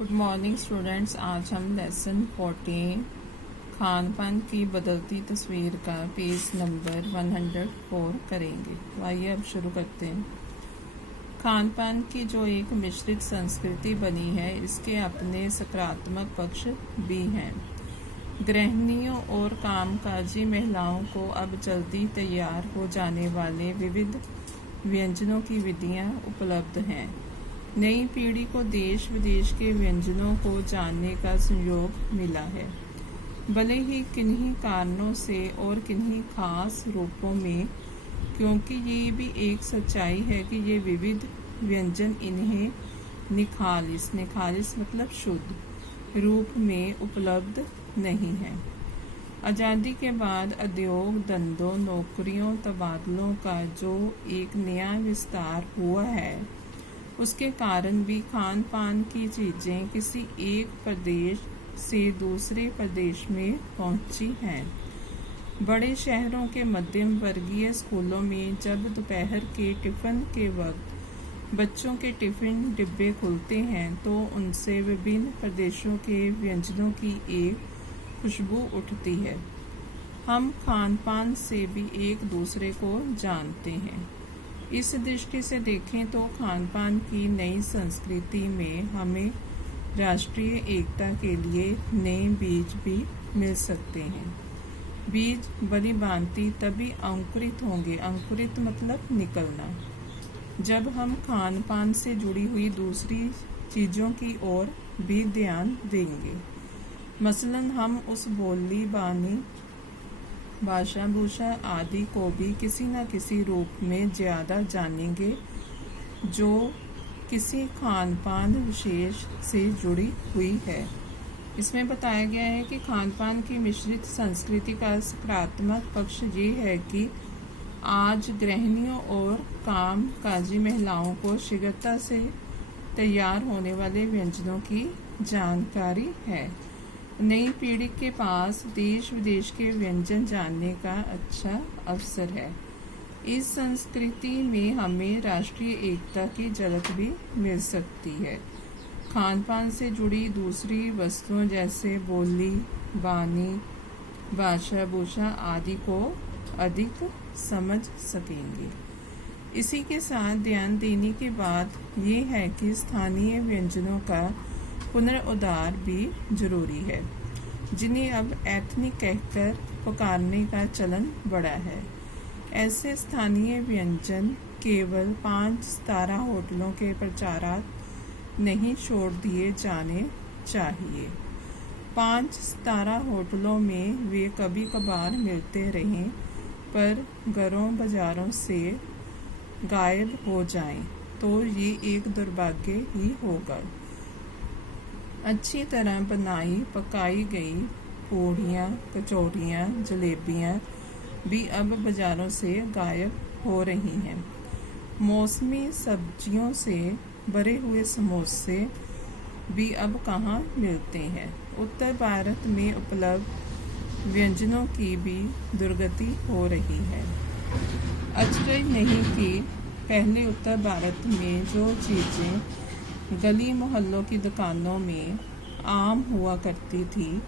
Good morning students. आज हम lesson 14 Khan पान की बदलती तस्वीर का पेज नंबर 104 करेंगे। तो आइए अब शुरू करते हैं। खान पान की जो एक मिश्रित संस्कृति बनी है, इसके अपने सकारात्मक पक्ष भी हैं। गृहिणियों और कामकाजी महिलाओं को अब जल्दी तैयार हो जाने वाले विविध व्यंजनों की विधियां उपलब्ध हैं। नई पीढ़ी को देश विदेश के व्यंजनों को जानने का संयोग मिला है, भले ही किन्हीं कारणों से और किन्हीं खास रूपों में, क्योंकि ये भी एक सच्चाई है कि ये विविध व्यंजन इन्हें निखालिस मतलब शुद्ध रूप में उपलब्ध नहीं है। आज़ादी के बाद उद्योग धंधों, नौकरियों, तबादलों का जो एक नया विस्तार हुआ है, उसके कारण भी खान पान की चीज़ें किसी एक प्रदेश से दूसरे प्रदेश में पहुंची हैं। बड़े शहरों के मध्यम वर्गीय स्कूलों में जब दोपहर के टिफ़िन के वक्त बच्चों के टिफ़िन डिब्बे खुलते हैं, तो उनसे विभिन्न प्रदेशों के व्यंजनों की एक खुशबू उठती है। हम खान पान से भी एक दूसरे को जानते हैं। इस दृष्टि से देखें तो खान पान की नई संस्कृति में हमें राष्ट्रीय एकता के लिए नए बीज भी मिल सकते हैं। बीज भली भांति तभी अंकुरित होंगे, अंकुरित मतलब निकलना, जब हम खान पान से जुड़ी हुई दूसरी चीज़ों की ओर भी ध्यान देंगे। मसलन हम उस बोली बानी, भाषा भूषा आदि को भी किसी न किसी रूप में ज़्यादा जानेंगे, जो किसी खान पान विशेष से जुड़ी हुई है। इसमें बताया गया है कि खान पान की मिश्रित संस्कृति का सकारात्मक पक्ष ये है कि आज गृहिणियों और कामकाजी महिलाओं को शीघ्रता से तैयार होने वाले व्यंजनों की जानकारी है। नई पीढ़ी के पास देश विदेश के व्यंजन जानने का अच्छा अवसर है। इस संस्कृति में हमें राष्ट्रीय एकता की झलक भी मिल सकती है। खान पान से जुड़ी दूसरी वस्तुओं जैसे बोली, बानी, भाषा भूषा आदि को अधिक समझ सकेंगे। इसी के साथ ध्यान देने की बात ये है कि स्थानीय व्यंजनों का पुनरुद्धार भी जरूरी है, जिन्हें अब एथनिक कहकर पुकारने का चलन बढ़ा है। ऐसे स्थानीय व्यंजन केवल 5 सितारा होटलों के प्रचारार्थ नहीं छोड़ दिए जाने चाहिए। 5 सितारा होटलों में वे कभी कभार मिलते रहें, पर घरों बाजारों से गायब हो जाएं, तो ये एक दुर्भाग्य ही होगा। अच्छी तरह बनाई पकाई गई पूड़ियाँ, कचौड़ियाँ, जलेबियाँ भी अब बाज़ारों से गायब हो रही हैं। मौसमी सब्जियों से भरे हुए समोसे भी अब कहाँ मिलते हैं। उत्तर भारत में उपलब्ध व्यंजनों की भी दुर्गति हो रही है। आश्चर्य नहीं कि पहले उत्तर भारत में जो चीज़ें गली मोहल्लों की दुकानों में आम हुआ करती थी,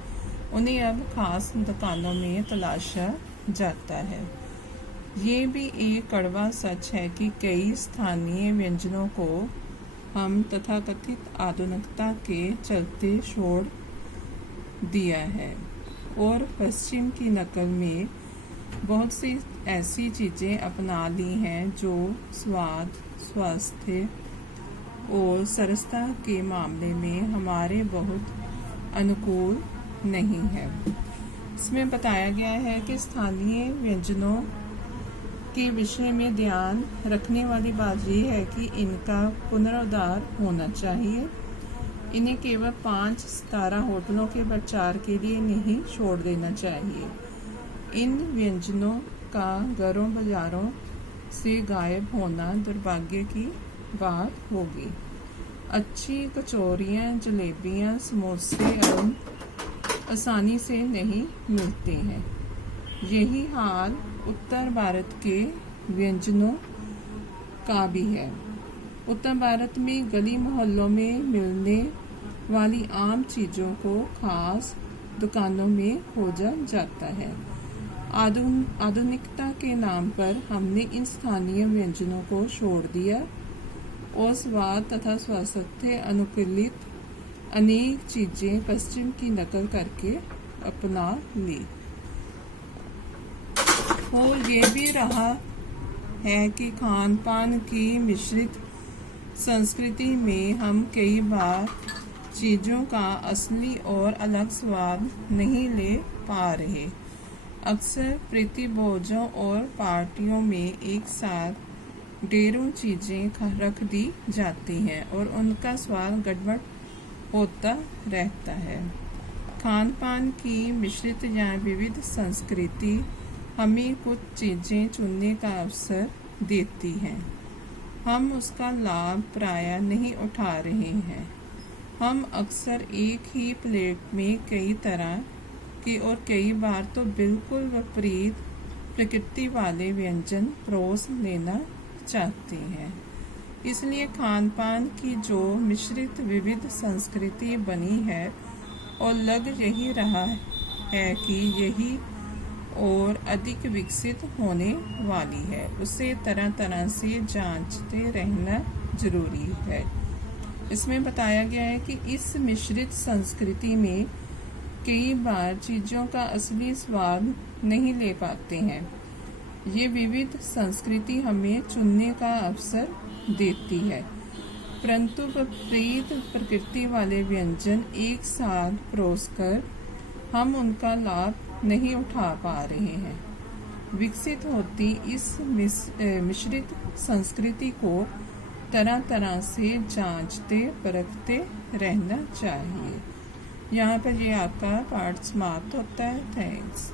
उन्हें अब खास दुकानों में तलाशा जाता है। ये भी एक कड़वा सच है कि कई स्थानीय व्यंजनों को हम तथाकथित आधुनिकता के चलते छोड़ दिया है और पश्चिम की नकल में बहुत सी ऐसी चीज़ें अपना ली हैं जो स्वाद, स्वास्थ्य और सरसता के मामले में हमारे बहुत अनुकूल नहीं है। इसमें बताया गया है कि स्थानीय व्यंजनों के विषय में ध्यान रखने वाली बात यह है कि इनका पुनरुद्धार होना चाहिए। इन्हें केवल 5 सितारा होटलों के प्रचार के लिए नहीं छोड़ देना चाहिए। इन व्यंजनों का घरों बाजारों से गायब होना दुर्भाग्य की बात होगी। अच्छी कचौरियाँ, जलेबियाँ, समोसे अब आसानी से नहीं मिलते हैं। यही हाल उत्तर भारत के व्यंजनों का भी है। उत्तर भारत में गली मोहल्लों में मिलने वाली आम चीज़ों को खास दुकानों में खोजा जाता है। आधुनिकता के नाम पर हमने इन स्थानीय व्यंजनों को छोड़ दिया और स्वाद तथा स्वास्थ्य अनुकूलित अनेक चीजें पश्चिम की नकल करके अपना ली। और ये भी रहा है कि खान पान की मिश्रित संस्कृति में हम कई बार चीज़ों का असली और अलग स्वाद नहीं ले पा रहे। अक्सर प्रीतिभोजों और पार्टियों में एक साथ ढेरों चीज़ें रख दी जाती हैं और उनका स्वाद गड़बड़ होता रहता है। खान पान की मिश्रित या विविध संस्कृति हमें कुछ चीज़ें चुनने का अवसर देती हैं। हम उसका लाभ प्रायः नहीं उठा रहे हैं। हम अक्सर एक ही प्लेट में कई तरह के और कई बार तो बिल्कुल विपरीत प्रकृति वाले व्यंजन परोस लेना चाहते हैं। इसलिए खान पान की जो मिश्रित विविध संस्कृति बनी है और लग यही रहा है कि यही और अधिक विकसित होने वाली है, उसे तरह तरह से जांचते रहना जरूरी है। इसमें बताया गया है कि इस मिश्रित संस्कृति में कई बार चीज़ों का असली स्वाद नहीं ले पाते हैं। ये विविध संस्कृति हमें चुनने का अवसर देती है, परंतु विपरीत प्रकृति वाले व्यंजन एक साथ परोसकर हम उनका लाभ नहीं उठा पा रहे हैं। विकसित होती इस मिश्रित संस्कृति को तरह तरह से जांचते परखते रहना चाहिए। यहाँ पर ये आपका पाठ समाप्त होता है। थैंक्स।